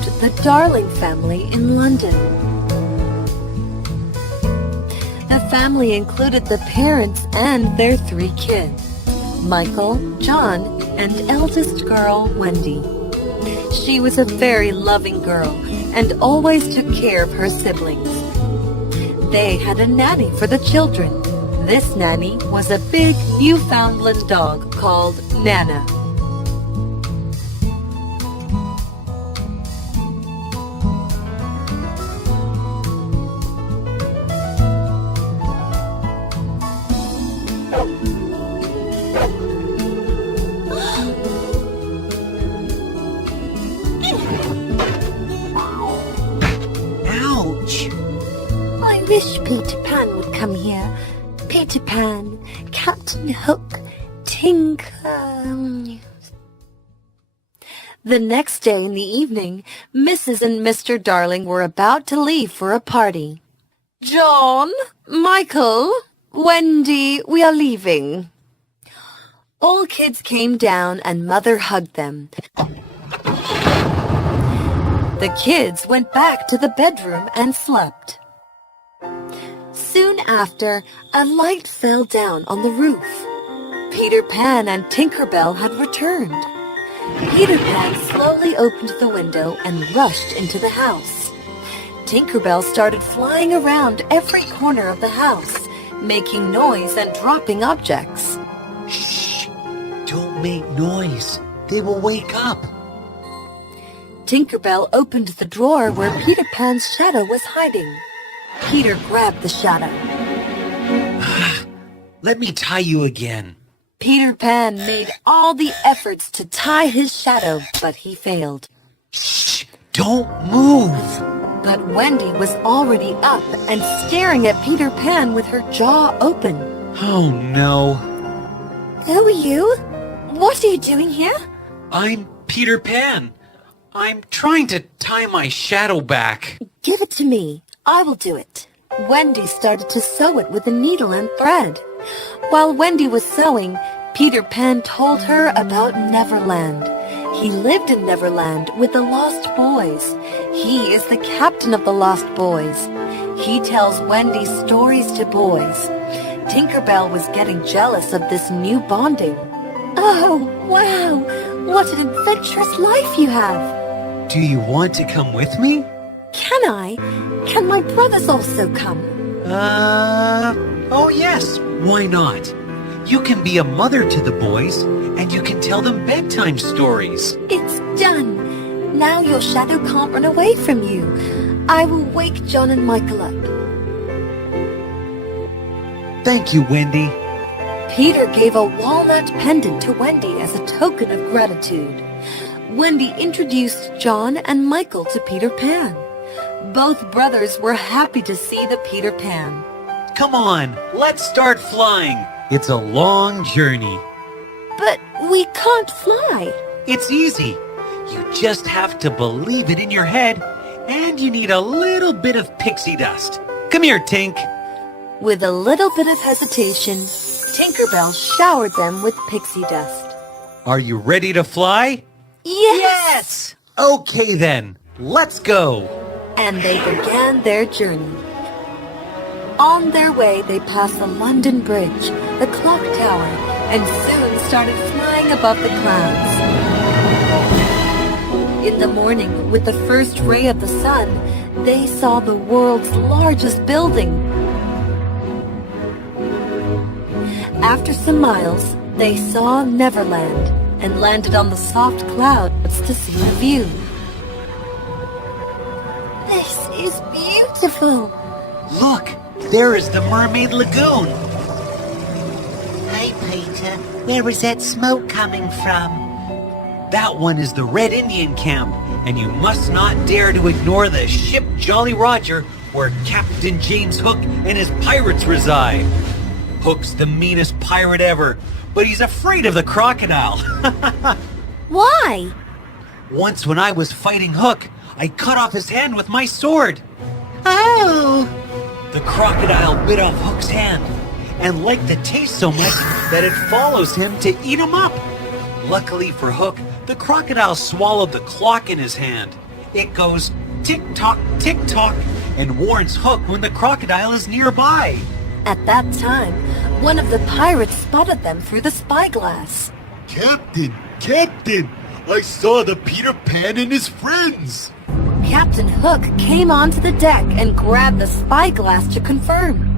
lived the Darling family in London. The family included the parents and their 3 kids, Michael, John, and eldest girl, Wendy. She was a very loving girl and always took care of her siblings. They had a nanny for the children. This nanny was a big Newfoundland dog called Nana. Ouch! I wish Peter Pan would come here. Peter Pan, Captain Hook, Tinker. The next day in the evening, Mrs. and Mr. Darling were about to leave for a party. John, Michael, Wendy, we are leaving. All kids came down and Mother hugged them. The kids went back to the bedroom and slept. Soon after, a light fell down on the roof. Peter Pan and Tinker Bell had returned. Peter Pan slowly opened the window and rushed into the house. Tinker Bell started flying around every corner of the house, making noise and dropping objects. Shh! Don't make noise. They will wake up. Tinker Bell opened the drawer where Peter Pan's shadow was hiding. Peter grabbed the shadow. Let me tie you again. Peter Pan made all the efforts to tie his shadow, but he failed. Shh! Don't move! But Wendy was already up and staring at Peter Pan with her jaw open. Oh no. Who are you? What are you doing here? I'm Peter Pan. I'm trying to tie my shadow back. Give it to me. I will do it. Wendy started to sew it with a needle and thread. While Wendy was sewing, Peter Pan told her about Neverland. He lived in Neverland with the Lost Boys. He is the captain of the Lost Boys. He tells Wendy stories to boys. Tinker Bell was getting jealous of this new bonding. Oh, wow! What an adventurous life you have! Do you want to come with me? Can I? Can my brothers also come? Oh yes, why not? You can be a mother to the boys, and you can tell them bedtime stories. It's done. Now your shadow can't run away from you. I will wake John and Michael up. Thank you, Wendy. Peter gave a walnut pendant to Wendy as a token of gratitude. Wendy introduced John and Michael to Peter Pan. Both brothers were happy to see the Peter Pan. Come on, let's start flying. It's a long journey. But we can't fly. It's easy. You just have to believe it in your head, and you need a little bit of pixie dust. Come here, Tink. With a little bit of hesitation, Tinker Bell showered them with pixie dust. Are you ready to fly? Yes! Okay then, let's go. And they began their journey. On their way, they passed the London Bridge, the clock tower, and soon started flying above the clouds. In the morning, with the first ray of the sun, they saw the world's largest building. After some miles, they saw Neverland and landed on the soft clouds to see the view. This is beautiful. Look, there is the Mermaid Lagoon. Hey, Peter, where is that smoke coming from? That one is the Red Indian Camp, and you must not dare to ignore the ship Jolly Roger, where Captain James Hook and his pirates reside. Hook's the meanest pirate ever, but he's afraid of the crocodile. Why? Once when I was fighting Hook, I cut off his hand with my sword. Oh! The crocodile bit off Hook's hand and liked the taste so much that it follows him to eat him up. Luckily for Hook, the crocodile swallowed the clock in his hand, It goes tick-tock, tick-tock, and warns Hook when the crocodile is nearby. At that time, one of the pirates spotted them through the spyglass. Captain! I saw the Peter Pan and his friends! Captain Hook came onto the deck and grabbed the spyglass to confirm.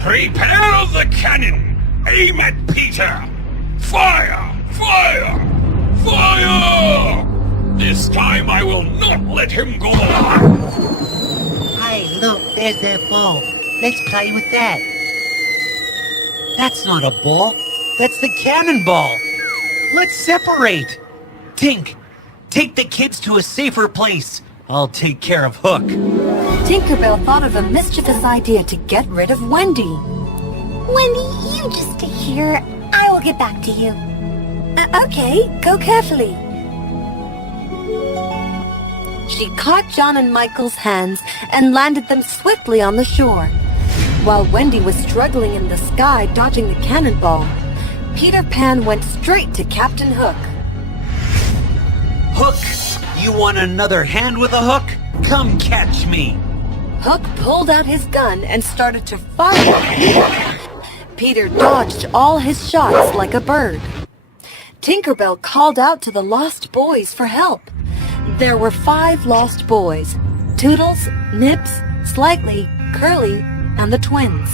Prepare the cannon! Aim at Peter! Fire! Fire! Fire! This time I will not let him go. Hey, look, there's their ball. Let's play with that. That's not a ball. That's the cannonball. Let's separate. Tink, take the kids to a safer place. I'll take care of Hook. Tinkerbell thought of a mischievous idea to get rid of Wendy. Wendy, you just stay here. I will get back to you. Okay, go carefully. She caught John and Michael's hands and landed them swiftly on the shore. While Wendy was struggling in the sky dodging the cannonball, Peter Pan went straight to Captain Hook. Hook, you want another hand with a hook? Come catch me. Hook pulled out his gun and started to fire. Peter dodged all his shots like a bird. Tinkerbell called out to the lost boys for help. There were 5 lost boys: Toodles, Nips, Slightly, Curly, and the twins.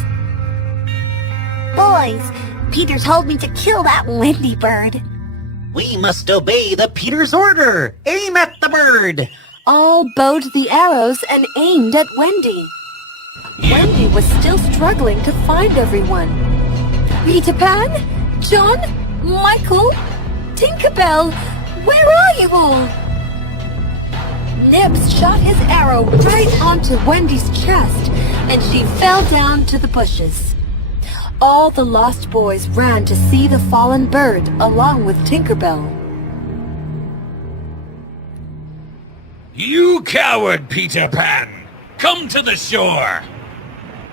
Boys, Peter told me to kill that Wendy bird. We must obey the Peter's order. Aim at the bird. All bowed the arrows and aimed at Wendy. Wendy was still struggling to find everyone. Peter Pan? John? Michael? Tinkerbell? Where are you all? Nips shot his arrow right onto Wendy's chest, and she fell down to the bushes. All the lost boys ran to see the fallen bird along with Tinkerbell. You coward, Peter Pan! Come to the shore!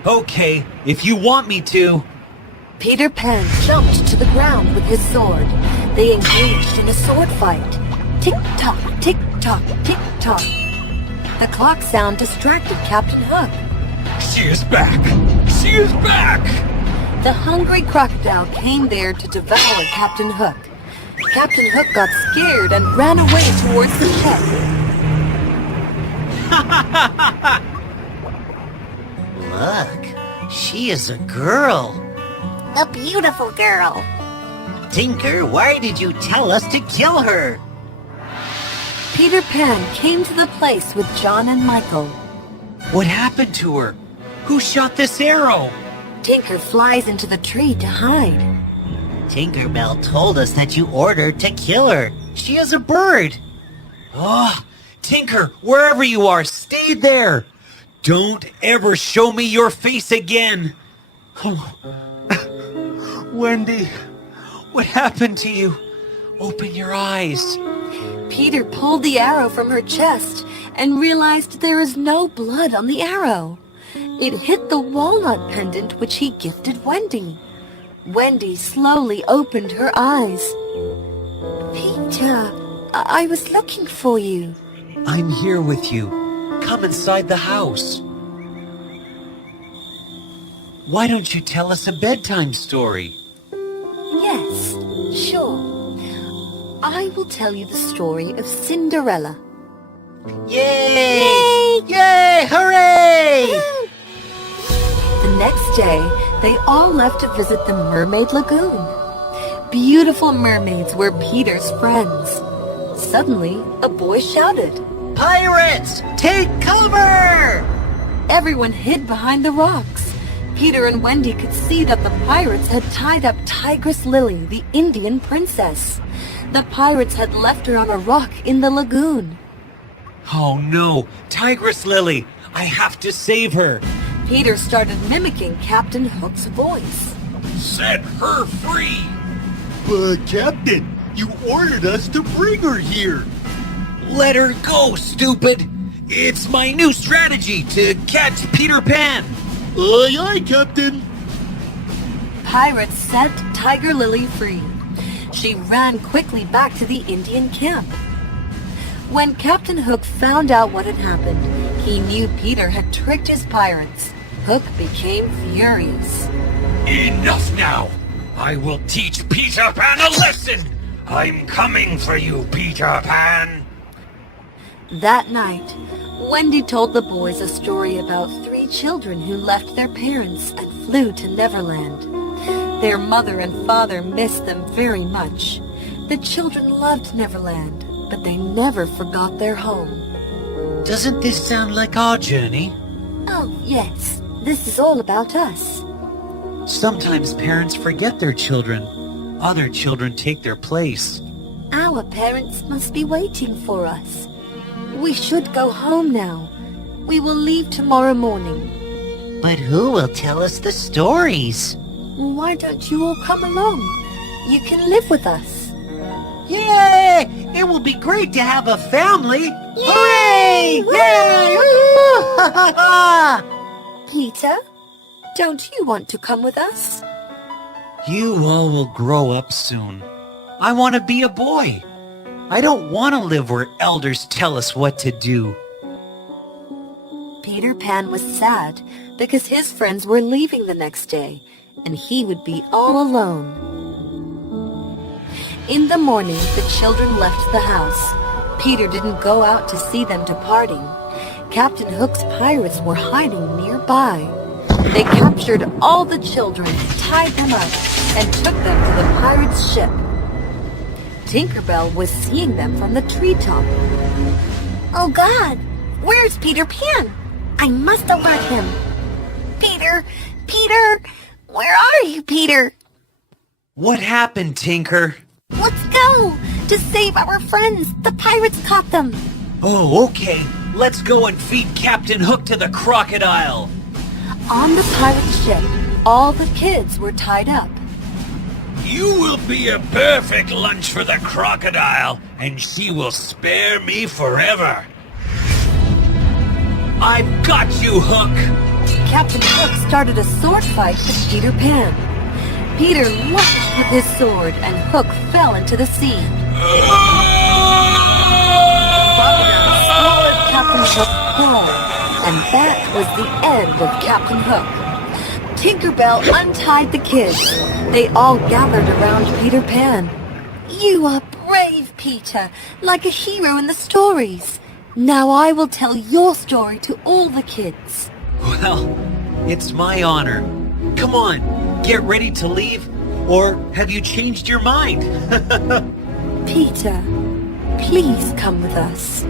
Okay, if you want me to. Peter Pan jumped to the ground with his sword. They engaged in a sword fight. Tick-tock, tick-tock, tick-tock. The clock sound distracted Captain Hook. She is back! She is back! The hungry crocodile came there to devour Captain Hook. Captain Hook got scared and ran away towards the ship. Look, she is a girl. A beautiful girl. Tinker, why did you tell us to kill her? Peter Pan came to the place with John and Michael. What happened to her? Who shot this arrow? Tinker flies into the tree to hide. Tinkerbell told us that you ordered to kill her. She is a bird. Oh, Tinker, wherever you are, stay there. Don't ever show me your face again. Oh. Wendy, what happened to you? Open your eyes. Peter pulled the arrow from her chest and realized there is no blood on the arrow. It hit the walnut pendant which he gifted Wendy. Wendy slowly opened her eyes. Peter, I was looking for you. I'm here with you. Come inside the house. Why don't you tell us a bedtime story? Yes, sure. I will tell you the story of Cinderella. Yay! Yay! Hooray! The next day, they all left to visit the Mermaid Lagoon. Beautiful mermaids were Peter's friends. Suddenly, a boy shouted. Pirates! Take cover! Everyone hid behind the rocks. Peter and Wendy could see that the pirates had tied up Tigress Lily, the Indian princess. The pirates had left her on a rock in the lagoon. Oh no, Tigress Lily! I have to save her! Peter started mimicking Captain Hook's voice. Set her free! But, Captain, you ordered us to bring her here. Let her go, stupid! It's my new strategy to catch Peter Pan! Aye, aye, Captain. Pirates set Tiger Lily free. She ran quickly back to the Indian camp. When Captain Hook found out what had happened, he knew Peter had tricked his pirates. Hook became furious. Enough now! I will teach Peter Pan a lesson! I'm coming for you, Peter Pan! That night, Wendy told the boys a story about 3 children who left their parents and flew to Neverland. Their mother and father missed them very much. The children loved Neverland, but they never forgot their home. Doesn't this sound like our journey? Oh, yes. This is all about us. Sometimes parents forget their children. Other children take their place. Our parents must be waiting for us. We should go home now. We will leave tomorrow morning. But who will tell us the stories? Why don't you all come along? You can live with us. Yay! It will be great to have a family! Hooray! Yay! Peter, don't you want to come with us? You all will grow up soon. I want to be a boy. I don't want to live where elders tell us what to do. Peter Pan was sad because his friends were leaving the next day, and he would be all alone. In the morning, the children left the house. Peter didn't go out to see them departing. Captain Hook's pirates were hiding nearby. They captured all the children, tied them up, and took them to the pirates' ship. Tinkerbell was seeing them from the treetop. Oh God, where's Peter Pan? I must alert him. Peter, where are you, Peter? What happened, Tinker? Let's go! To save our friends, the pirates caught them. Oh, okay. Let's go and feed Captain Hook to the crocodile. On the pirate ship, all the kids were tied up. You will be a perfect lunch for the crocodile, and she will spare me forever. I've got you, Hook! Captain Hook started a sword fight with Peter Pan. Peter lunged with his sword, and Hook fell into the sea. Fire swallowed Captain Hook whole, and that was the end of Captain Hook. Tinkerbell untied the kids. They all gathered around Peter Pan. You are brave, Peter, like a hero in the stories. Now I will tell your story to all the kids. Well, it's my honor. Come on, get ready to leave, or have you changed your mind? Peter, please come with us.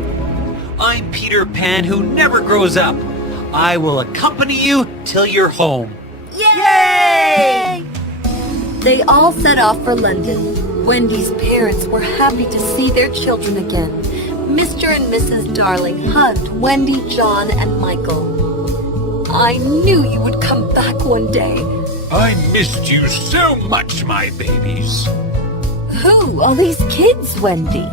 I'm Peter Pan who never grows up. I will accompany you till you're home. Yay! They all set off for London. Wendy's parents were happy to see their children again. Mr. and Mrs. Darling hugged Wendy, John, and Michael. I knew you would come back one day. I missed you so much, my babies. Who are these kids, Wendy?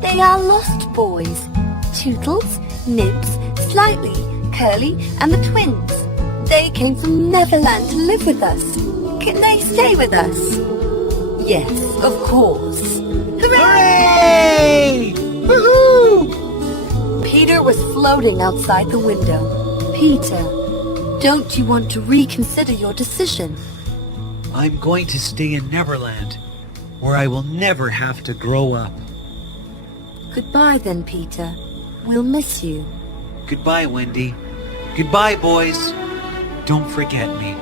They are lost boys. Tootles, Nibs, Slightly, Curly, and the twins. They came from Neverland to live with us. Can they stay with us? Yes, of course. Hooray! Woohoo! Peter was floating outside the window. Peter, don't you want to reconsider your decision? I'm going to stay in Neverland, where I will never have to grow up. Goodbye then, Peter. We'll miss you. Goodbye, Wendy. Goodbye, boys. Don't forget me.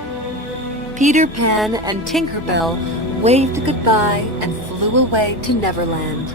Peter Pan and Tinkerbell waved goodbye and flew away to Neverland.